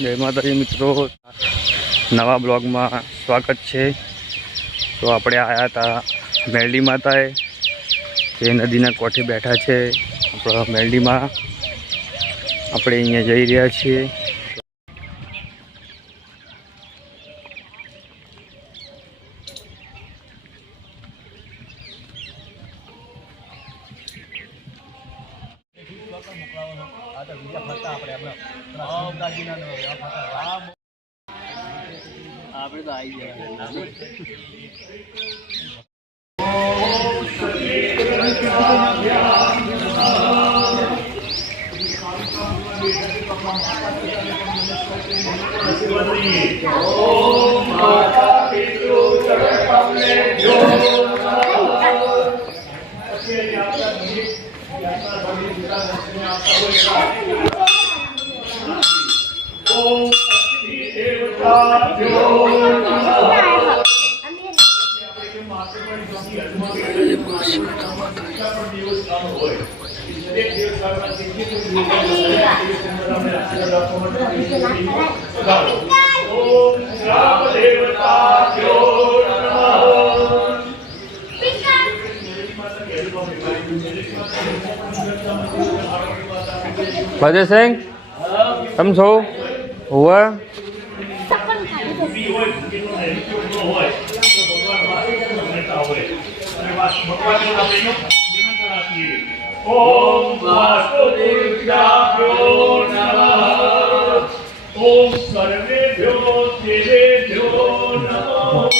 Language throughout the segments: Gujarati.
જય માતાજી મિત્રો. નવા બ્લોગમાં સ્વાગત છે. તો આપણે આવ્યા હતા મેરડી માતાએ. જે નદીના કોઠે બેઠા છે. આપણા મેરડીમાં આપણે અહીંયા જઈ રહ્યા છીએ. આપણે તો આવી ગયા ઓમ રામ દેવતા ભજેસિંહ તમે છો? હોવા ઓમ વાસુદેવ્યાભ્યો નમઃ ઓમ સર્વેભ્યો દેવેભ્યો નમઃ.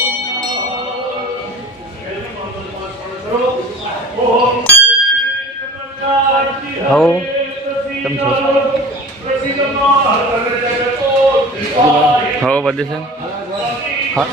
ઓમ હો તમે છો હો ભજેસિંહ હા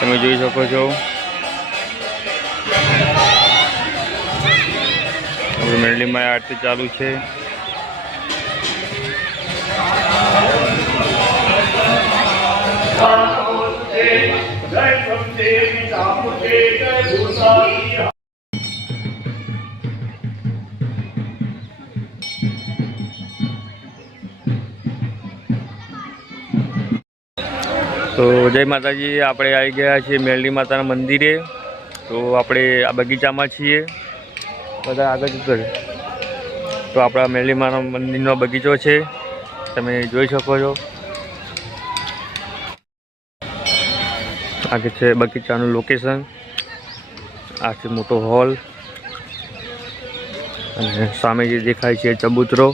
તમે જોઈ શકો છો. આપણી આરતી ચાલુ છે. તો જય માતાજી, આપણે આવી ગયા છીએ મેરડી માતાના મંદિરે. તો આપણે આ બગીચામાં છીએ. બધા આગળ જતો તો આપણા મેરડી માતા મંદિરનો બગીચો છે. તમે જોઈ શકો છો. આ છે બગીચાનું લોકેશન આ છે મોટો હોલ અને સામે જે દેખાય છે ચબૂતરો.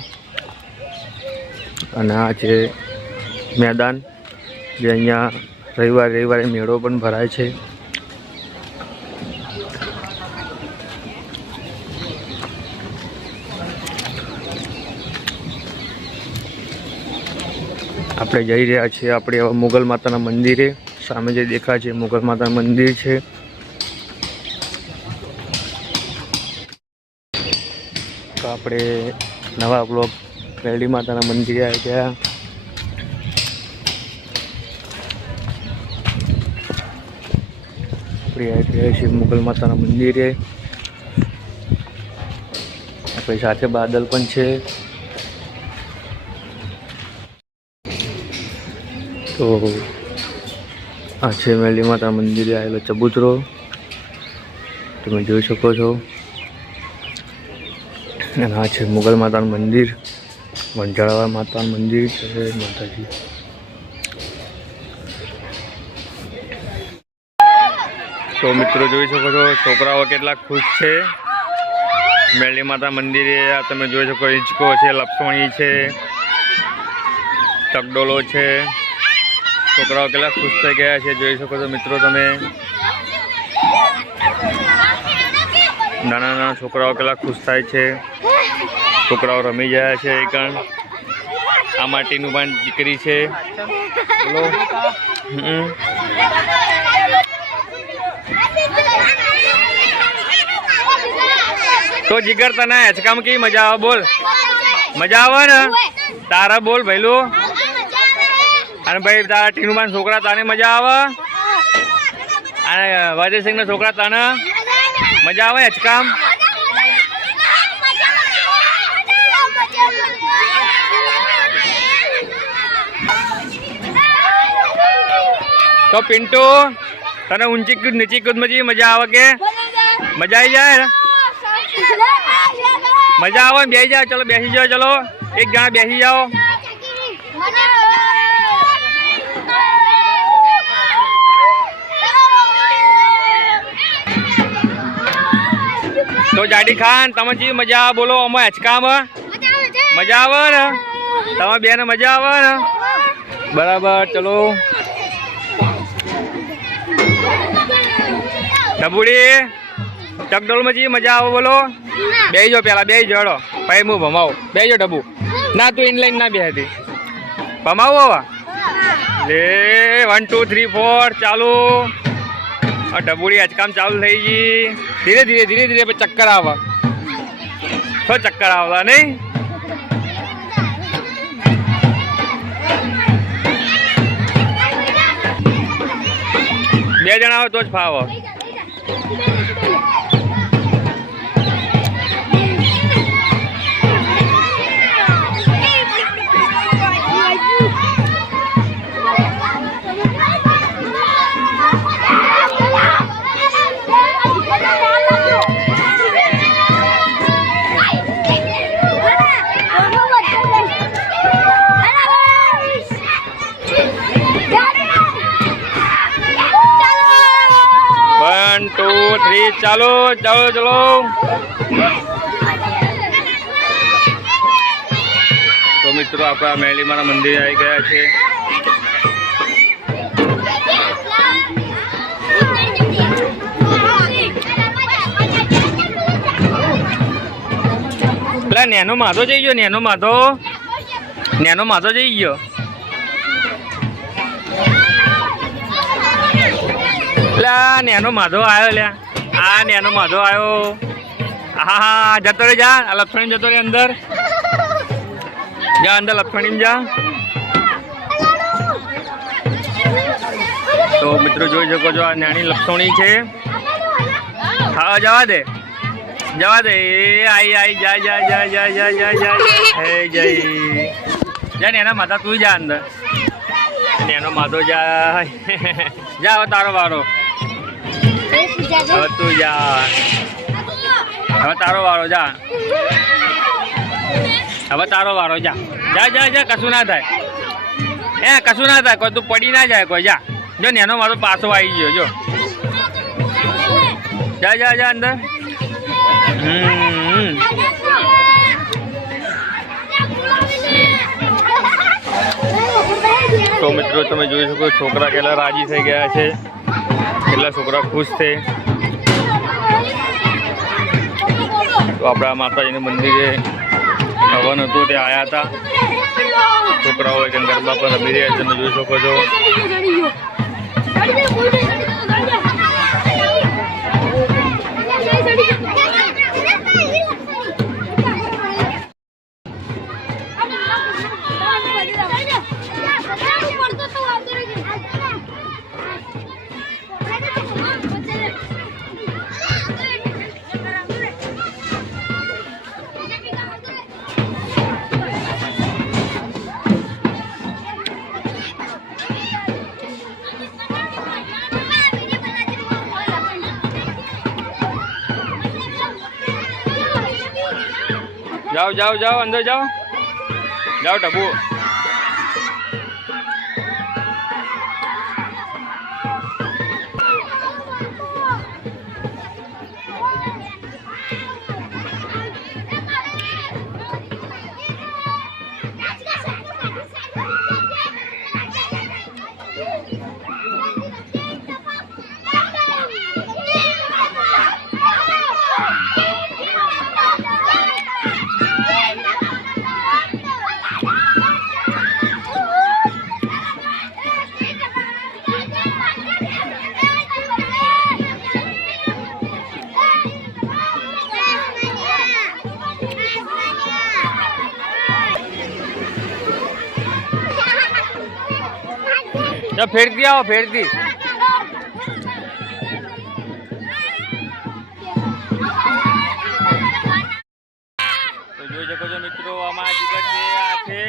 અને આ છે મેદાન, જે અહીંયા રવિવારે રવિવારે મેળો પણ ભરાય છે. આપણે જઈ રહ્યા છીએ આપણે મુગલ માતાના મંદિરે. સામે જે દેખાય છે મુગલ માતા મંદિર છે. તો આપણે નવા બ્લોક મેરડી માતાના મંદિરે આવી ગયા. આપણે આવી ગયા છીએ મુગલ માતાના મંદિરે. આપણી સાથે બાદલ પણ છે. તો આ છે મેલી માતા મંદિરે આવેલો ચબૂતરો. તમે જોઈ શકો છો. અને આ છે મુગલ માતાનું મંદિર વંજાળા માતાનું મંદિર છે માતાજી. તો મિત્રો જોઈ શકો છો, છોકરાઓ કેટલા ખુશ છે. મેલી માતા મંદિરે તમે જોઈ શકો હિંચકો છે, લપસોણી છે ચકડોલો છે. છોકરાઓ કેટલા ખુશ થઈ ગયા છે, જોઈ શકો છો મિત્રો તમે. નાના નાના છોકરાઓ કેટલા ખુશ થાય છે. છોકરાઓ રમી ગયા છે એ કણ આ માટીનું પણ દીકરી છે. બોલો. તો જીગર તને હેચકામ કેવી મજા આવે બોલ. મજા આવે ને? તારા બોલ ભૈલું. અને ભાઈ, તારા ટીનુમાન છોકરા તને મજા આવે? અને વાજેસિંહ ના છોકરા તને? મજા આવે હેચકામ? તો પિન્ટુ, તને ઊંચી કૂદ, નીચી કૂદમાં જેવી મજા આવે કે? મજા આવી જાય? મજા આવે? બેસી જાઓ, ચલો, બેસી જાઓ, ચલો. એક જણા બેસી જાઓ. જાડી ખાન, તમે જી મજા આવે બોલો, અમે હેચકામાં મજા આવે ને? તમે બેને મજા આવે ને? બરાબર, ચલો. ડબુડી ચકડોળમાં જી મજા આવે બોલો. બે જો પેલા બે જડો. પછી હું ભમાવું. બે જો ડબ્બુ ના, તું ઇનલાઈન ના બે હતી ભમાવું હવે? લે વન ટુ થ્રી ફોર ચાલુ. ડબુડી હચકામ ચાલુ થઈ ગઈ. ધીરે ધીરે ધીરે ધીરે ચક્કર આવે. તો ચક્કર આવતા નહીં? બે જણા આવે તો જ ફાવો. થ્રી ચાલો ચાલો, ચલો. તો મિત્રો, આપણા મેલીમાના મંદિર આવી ગયા છે. પેલા નેનો માધો જઈ ગયો, નેનો માધો. નેનો માધો જઈ ગયો. લા નેનો માધો આવ્યો, લ્યા. આ નેનો માધો આવ્યો હા હા જતો રે જા, આ લપસણી જતો રે અંદર. જા અંદર લપસણી જા. તો મિત્રો જોઈ શકો છો, આ નાની લપસણી છે. હા જવા દે. જવા દે. એ આઈ આઈ જા જા જા જા જા જા જા હે, જય. જા ને એના માતા તું જા અંદર. નેનો માધો જા જા તારો વારો. હવે તું જા. હવે તારો વારો, જા. હવે તારો વારો, જા. જા જા જા, કશું ના થાય. એ, કશું ના થાય. કોઈ તું પડી ના જાય કોઈ. જા. જો, નેનો મારો પાછો આવી ગયો, જો. જા જા જા, અંદર. હમ તો મિત્રો, તમે જોઈ શકો છોકરા કેટલા રાજી થઈ ગયા છે. કેટલા છોકરા ખુશ છે. તો આપણા માતાજીનું મંદિરે હવન હતું તે આવ્યા હતા. છોકરાઓ એક ગરબા પર રમી રહ્યા તમે જોઈ શકો છો. જાઓ જાઓ જાઓ અંદર જાઓ. જાઓ ટબુ ના ફેરતી આવો ફેરતી તો જોઈ શકો છો મિત્રો આમાં જીગર છે આ છે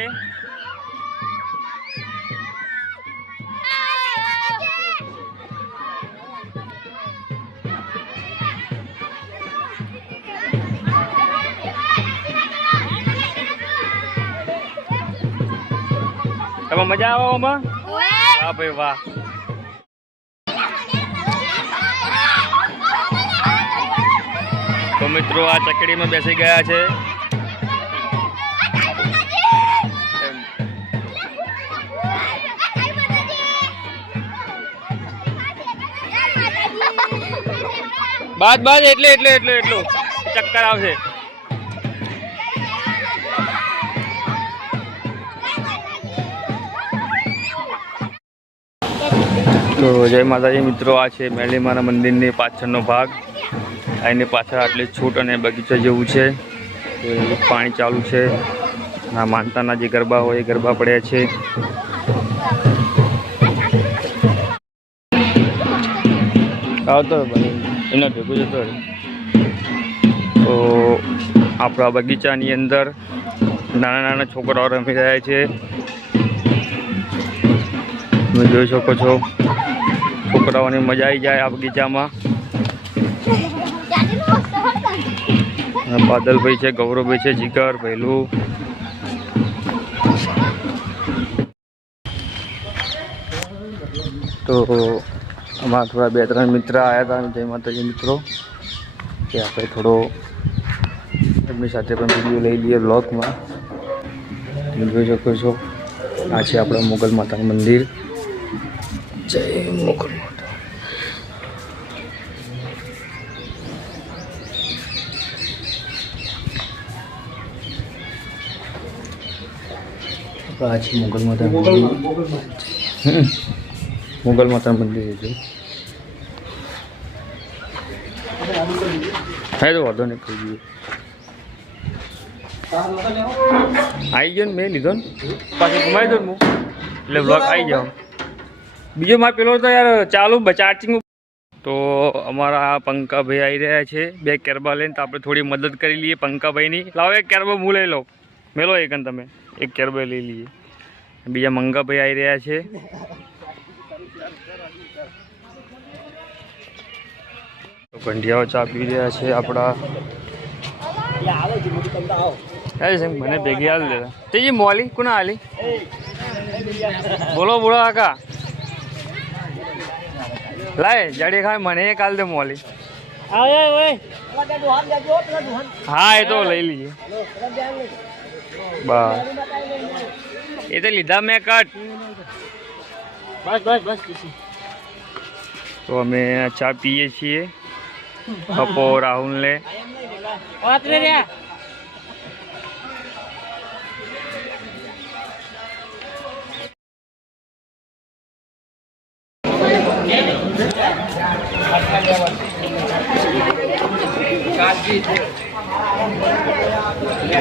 તમે મજા આવો આમાં? વાહ ભાઈ વાહ. તો મિત્રો આ ચકડીમાં બેસી ગયા છે. બાદ બાદ એટલે એટલે એટલે એટલું. ચક્કર આવશે. તો જય માતાજી મિત્રો, આ છે મેલીમાના મંદિરની પાછળનો ભાગ. અહીંની પાછળ આટલી છૂટ અને બગીચો જેવું છે. પાણી ચાલુ છે. આ માનતાના જે ગરબા હોય એ ગરબા પડ્યા છે. આવતો એના ભેગું જતો તો આપણા બગીચાની અંદર નાના નાના છોકરાઓ રમી રહ્યા છે. તમે જોઈ શકો છો. છોકરાઓને મજા આવી જાય આ બગીચામાં. બાદલભાઈ છે, ગૌરવભાઈ છે, જીગર, ભૈલું. તો અમારા થોડા બે ત્રણ મિત્ર આવ્યા હતા, જય માતાજી મિત્રો. કે આપણે થોડો એમની સાથે પણ વીડિયો લઈ લઈએ બ્લોગમાં જોઈ શકો છો, આ છે આપણા મોગલ માતાનું મંદિર. જય છે મોગલ માતા મોગલ માતા મંદિર છે હા તો વાંધો નહીં કહી દઈએ આવી. ગયો ને મેં લીધો ને. પાછું ઘુમાવી દો ને હું. એટલે બ્લોક આવી જાવ બીજો મારે પેલો તો યાર ચાલુ ચાર્જિંગ તો અમારા પંકાભાઈ આવી રહ્યા છે. બે કેરબા લઈને તો આપણે થોડી મદદ કરી લઈએ પંકાભાઈની લાવો એક કેરબો હું લઈ લો મેલો એક ને તમે. એક કેરબા લઈ લઈએ. બીજા મંગાભાઈ આવી રહ્યા છે. તો કંઢિયાઓ ચા પી રહ્યા છે આપણા. મને ભેગી હાલ દેતા તે જી મોલી કોના હાલી બોલો બોલો કાકા. લાય જાડી ખાય મને એક હાલ દે મોલી. હા એ તો લઈ લઈએ બસ. એ તો લીધા મેં કટ. બસ બસ બસ તો અમે ચા પીએ છીએ. પપ્પો રાહુલને.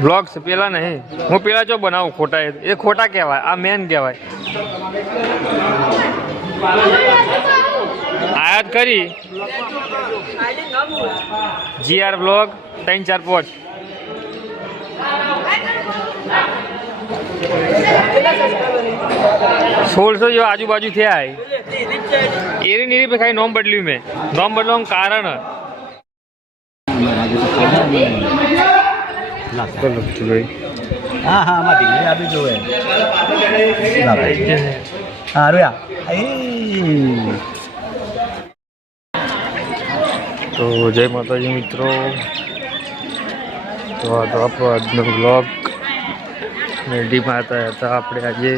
બ્લોગ છે, પેલા નહીં. હું પેલા જો બનાવું ખોટા એ. એ ખોટા કહેવાય, આ મેન કહેવાય. આયાત કરી. જીઆર બ્લોગ ત્રણ ચાર પાંચ સોળસો જો આજુબાજુ થયા એરી નીરી ખાલી નોમ બદલ્યું મેં. નોમ બદલવાનું કારણ હા હા આપી જોવે યા તો જય માતાજી મિત્રો. તો આ તો આપણો આજનો બ્લોગ મેરડીમાં માતા હતા. આપણે આજે